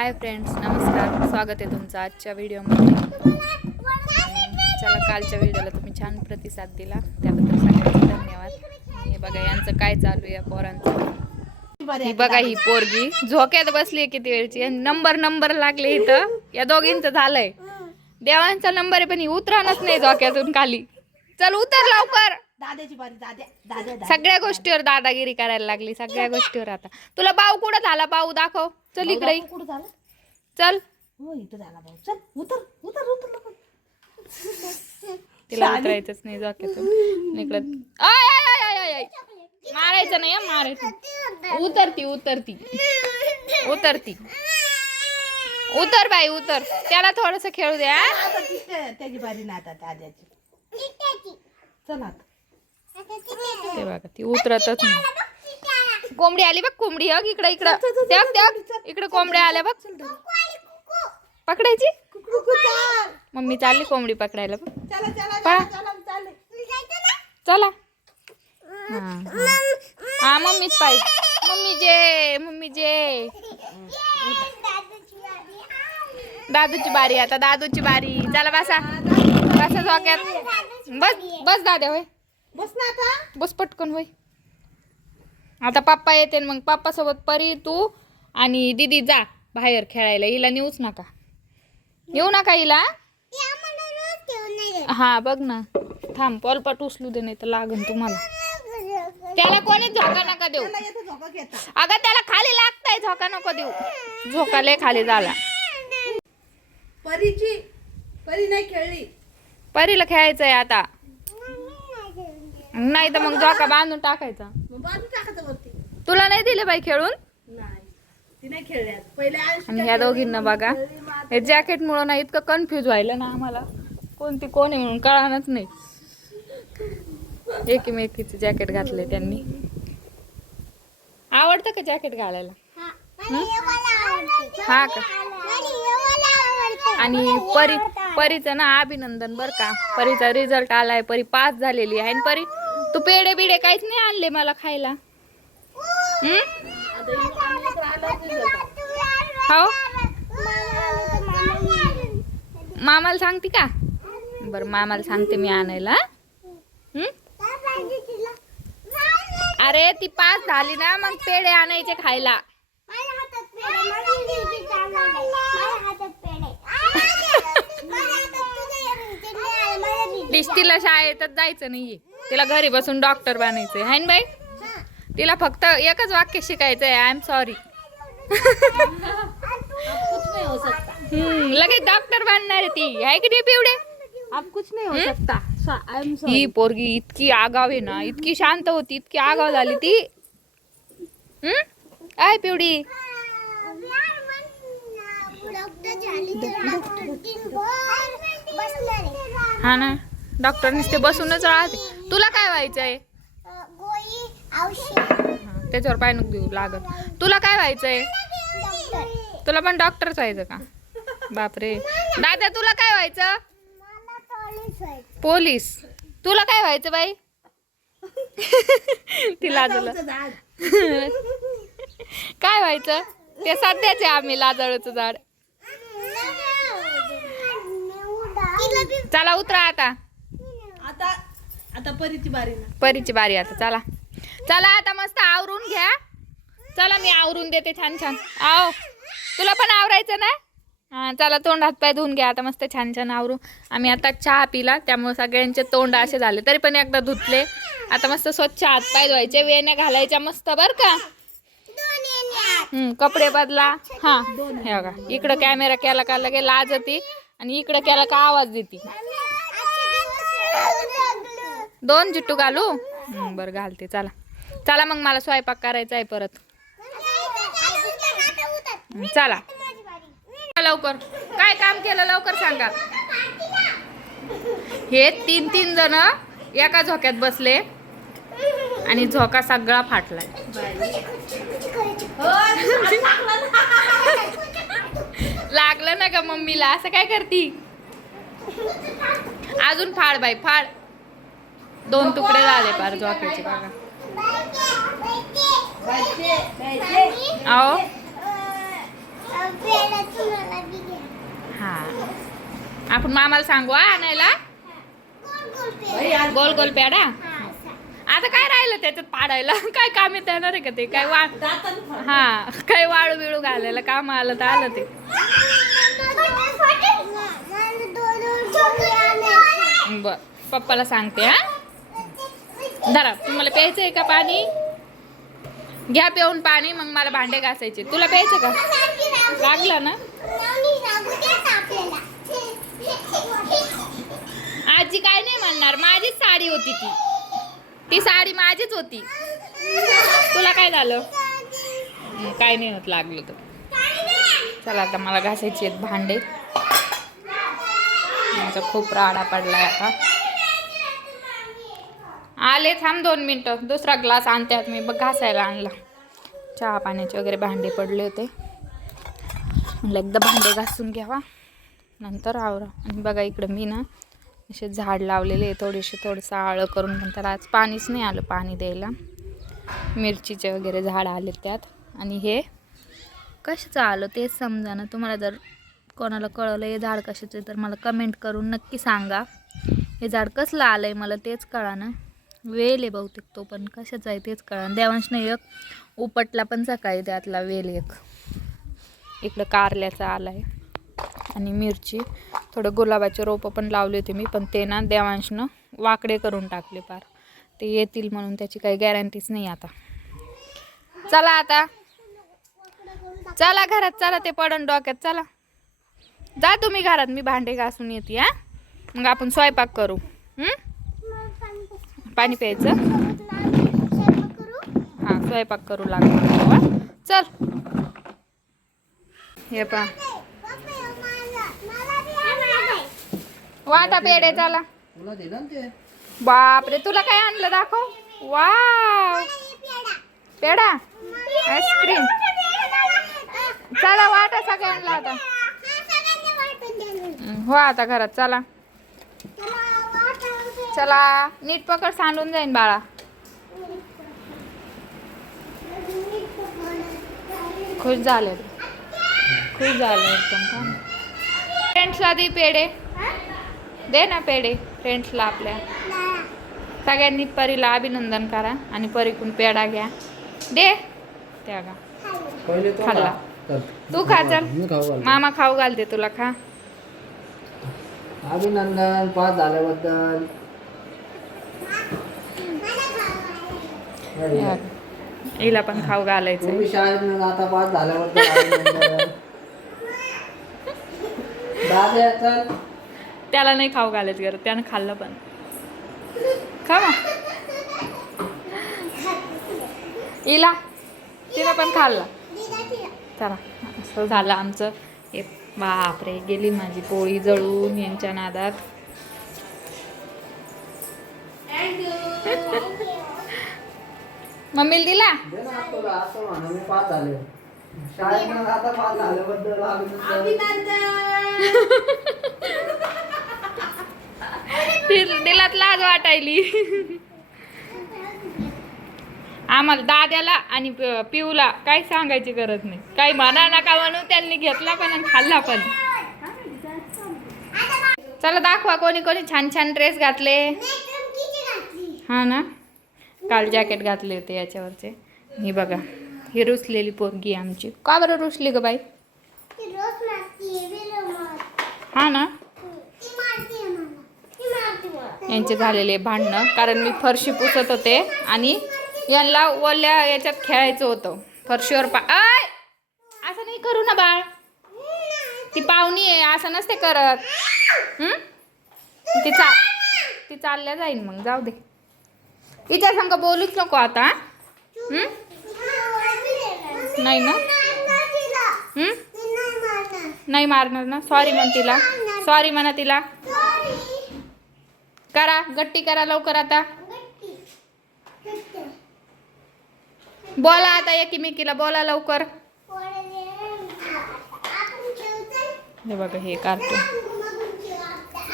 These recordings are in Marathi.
हाय फ्रेंड्स, नमस्कार. स्वागत आहे तुमचं आजच्या व्हिडिओमध्ये. चला, कालच्या व्हिडिओला तुम्ही छान प्रतिसाद दिला, त्याबद्दल सगळ्यांचे धन्यवाद. हे बघा यांचं काय चालू आहे पोरांचं. ही बघा, ही पोरगी झोक्यात बसली किती वेळची. नंबर लागले इथं. या दोघींचं झालंय. देवांचा नंबर आहे पण ही उतरानच नाही झोक्यातून खाली. चल उतर लवकर. दादाची बारी. दादा सगळ्या गोष्टीवर दादागिरी करायला लागली, सगळ्या गोष्टीवर. आता तुला बाऊ कुठं झाला? बाऊ दाखव. चल इकडे. कुठं झालं? चल. हो, इथं झाला भाऊ. चल उतर लवकर. तिला उतरायचंच नाही झोक्यातून. इकडं आय मारायचं नाही, मारायचं. उतरती. उतर बाई, उतर. त्याला थोडस खेळू द्या. त्याची बारी ना आता दादाची. चल आता. ते बघा, ती उतरतच नाही. कोंबडी आली बघ, कोंबडी. इकडं इकडं कोंबड्या आल्या बघ. पकडायची. मम्मी चालली कोंबडी पकडायला बघ. चला. हा मम्मीच पाहिजे. मम्मी जे दादूची बारी. आता दादूची बारी. चला बसा झोक्यात. बस दाद्या. होय, बस ना आता. बस पटकन. होय, आता पप्पा येते. मग पप्पा सोबत परी, तू आणि दीदी जा बाहेर खेळायला. हिला नेऊच नका. येऊ नका हिला. हा बघ ना. थांब, पॉलपाट उचलू दे, नाही तर लागन तुम्हाला. त्याला कोणी झोका नका देऊ. अगं त्याला खाली लागतंय. झोका नको देऊ. झोकाले खाली झाला. परी नाही खेळली. परीला खेळायचंय आता. नाही तर मग झोका बांधून टाकायचा. तुला नाही दिले बाई खेळून. आणि ह्या दोघींना बघा, हे जॅकेट मुळे ना इतकं कन्फ्युज व्हायला ना आम्हाला. कोणती कोण आहे म्हणून कळानच नाही. एकमेकीचे जॅकेट घातले त्यांनी. आवडतं का जॅकेट घालायला? हा का? आणि परीचं ना अभिनंदन बर का. परीचा रिझल्ट आलाय. परी पास झालेली आहे. आणि परी, तू पेढे बिडे काहीच नाही आणले मला खायला. हो, मामाला सांगते का? बर, मामाला सांगते मी आणायला. अरे ती पास झाली ना, मग पेढे आणायचे खायला. तिला शाळेतच जायचं नाहीये. तिला घरी बसून डॉक्टर बनायचंय. हाय ना बाई. तिला फक्त एकच वाक्य शिकायचंय, आय एम सॉरी. लगेच डॉक्टर बनणार आहे ती. आहे की नाही पिवडे? अब कुछ नहीं हो सकता. ही पोरगी इतकी आगाव आहे ना. इतकी शांत होती, इतकी आगाव झाली ती. आय पिवडी. हा ना, डॉक्टर नुसते बसूनच राहते. तुला काय व्हायचंय? त्याच्यावर पाय नको देऊ लागत. तुला काय व्हायचंय? तुला पण डॉक्टरच व्हायचं का? बापरे. दादा तुला काय व्हायचं? पोलीस. तुला काय व्हायचं बाई? तिला काय व्हायचं? ते सध्याचे आम्ही लाजाळूचं झाड. चला उतरा आता. आता परीची बारी ना. परीची बारी आता. चला आता मस्त आवरून घ्या. चला मी आवरून देते छान. आव, तुला पण आवरायचं ना? हा चला, तोंड हात पाय धुवून घ्या आता मस्त छान आवरू. आम्ही आता चहा पिला, त्यामुळे सगळ्यांचे तोंड असे झाले. तरी पण एकदा धुतले. आता मस्त स्वच्छ हात पाय धुवायचे, वेण्या घालायच्या मस्त बर का. कपडे बदला. हा हे बघा, इकडं कॅमेरा केला का लगे लाज येते आणि इकडं केला का आवाज देते. 2 जिट्टू घालू? बरं घालते. चला मग मला स्वयंपाक करायचा आहे परत. चला लवकर. काय काम केलं लवकर सांगा. हे 3 जण एका झोक्यात बसले आणि झोका सगळा फाटलाय. लागलं ना का मम्मीला? असं काय करती? अजून फाड बाई, फाड. 2 तुकडे झाले पार झोक्याचे बघा. आओ हा आपण मामाला सांगू हा आणायला बाई, आज गोल गोल पेडा. आता काय राहिलं त्याच्यात पाडायला काय काम येत येणार आहे का ते काय दातानं फळ. हा काही वाळू बिळू घालायला काम आलं तर आलं ते. बर पप्पाला सांगते हा. धरा तुम्हाला प्यायचं आहे का पाणी घ्या पिऊन पाणी मग मला भांडे घासायचे. तुला प्यायचं का लागलं ना. आजी काय नाही म्हणणार माझीच साडी होती ती साडी माझीच होती. तुला काय झालं काय नाही होत लागलं तर. चला आता मला घासायचे आहेत भांडे. माझा खूप राडा पडलाय आता. आले थांब 2 मिनिटं दुसरा ग्लास आणते आता मी. बघ घासायला आणला. चहा पाण्याचे वगैरे भांडे पडले होते म्हणलं एकदा भांडे घासून घ्यावा नंतर आवरा. आणि बघा इकडं मी ना असे झाड लावलेले थोडंसं आळं करून नंतर आज पाणीच नाही आलं पाणी द्यायला. मिरचीचे वगैरे झाड आले त्यात. आणि हे कशाचं आलं तेच समजा ना. तुम्हाला जर कोणाला कळलं हे झाड कशाचं आहे तर मला कमेंट करून नक्की सांगा. हे झाड कसलं आलं आहे मला तेच कळा ना. वेल आहे बहुतेक तो पण कशाचा आहे तेच कळा. देवांशनं एक उपटला पण सकाळी त्यातला वेल एक. इकडं कारल्याचा आला आहे आणि मिरची. थोडं गुलाबाचे रोपं पण लावले होते मी पण ते ना देवांशनं वाकडे करून टाकले पार. ते येतील म्हणून त्याची काही गॅरंटीच नाही आता. चला आता चला घरात चला ते पडन डोक्यात. चला जा तुम्ही घरात मी भांडे घासून येते हा. मग आपण स्वयंपाक करू. पाणी प्यायचं हां स्वयंपाक करू लागतो. चल हे पा वाटा पेढे चला. बापरे तुला काय आणलं दाखव. Wow peda ice cream. चला वाटा सगळ्यांना आता. हो आता घरात चला. चला नीट पकड सांडून जाईन बाळा. खुश झाले एकदम. फ्रेंड्सला दे पेढे दे ना पेढे फ्रेंड्सला आपल्या. सगळ्यांनी परीला अभिनंदन करा आणि परीकडून पेढा घ्या. दे त्या गा खाल्ला तू खा. चल मामा खाऊ घालते तुला खा. अभिनंदन पास झाल्याबद्दल. हिला पण खाऊ घालायचं. तुम्ही शाळेत आता पास झाल्याबद्दल अभिनंदन. दादा चल. त्याला नाही खाऊ घालायचं गरज त्यानं खाल्लं पण. खा मग हिला तिला पण खाल्ला. चला असं झालं आमचं. हे बापरे गेली माझी पोळी जळून यांच्या नादात. मम्मीला दिला. दे ना तुला असं म्हणा मी पास झाले. शाळेत आता पास झाल्याबद्दल अभिनंदन. दिलात लाज वाटायली. आम्हाला दाद्याला आणि पिऊला काही सांगायची गरज नाही. काही म्हणा नका म्हणून त्यांनी घेतला पण आणि खाल्ला पण. चला दाखवा कोणी कोणी छान छान ड्रेस घातले. हा ना काल जॅकेट घातले होते याच्यावरचे. ही बघा ही रुसलेली पोरगी आमची. का बरं रुसली ग बाई. हा ना यांचे झालेले भांडणं कारण मी फरशी पुसत होते आणि यांना ओल्या याच्यात खेळायचं होतं फरशीवर. आय असं नाही करू ना बाळ. ती पाहुणी आहे असं नसते करत. ती चालल्या जाईन मग जाऊ दे. हिच्या संग बोलूच नको आता. नाही ना नाही मारणार ना. सॉरी म्हण तिला. सॉरी म्हणा तिला. करा गट्टी करा लवकर आता. बोला आता एकीमेकीला बोला लवकर. हे बघा हे कार्टून.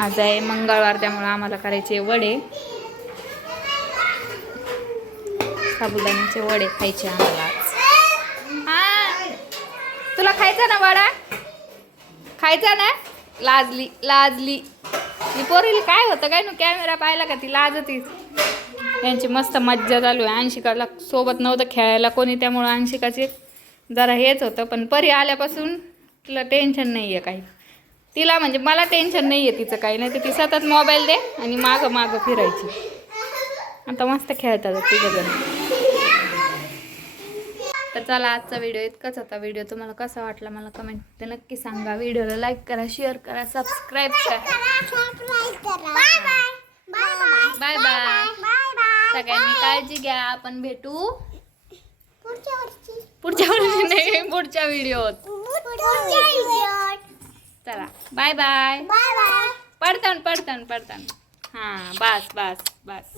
आज आहे मंगळवार त्यामुळे आम्हाला करायचे वडे. साबुदाण्याचे वडे खायचे आम्हाला आज. हा तुला खायचं खायचा ना वडा, खायचा ना. लाजली लाजली ही पोरीला काय होतं काय ना, कॅमेरा पाहिला का ती लाजतीच. यांची मस्त मज्जा चालू आहे. अंशिकाला सोबत नव्हतं खेळायला कोणी, त्यामुळं अंशिकाचे जरा हेच होतं. पण परी आल्यापासून तिला टेन्शन नाही आहे काही. तिला म्हणजे मला टेन्शन नाही आहे तिचं काही, नाही तर ती सतत मोबाईल दे आणि मागं मागं फिरायची. आता मस्त खेळतात तिघंजण. तर चला, आजचा व्हिडिओ इतकाच होता. व्हिडिओ तुम्हाला कसा वाटला मला कमेंट ते नक्की सांगा. व्हिडिओला लाईक करा, शेअर करा, सबस्क्राईब करा. Bye bye. सगळ्यांनी काळजी घ्या. आपण भेटू पुढच्या वर्षी नाही, पुढच्या व्हिडिओत. चला बाय बाय. पडतान. हां बस.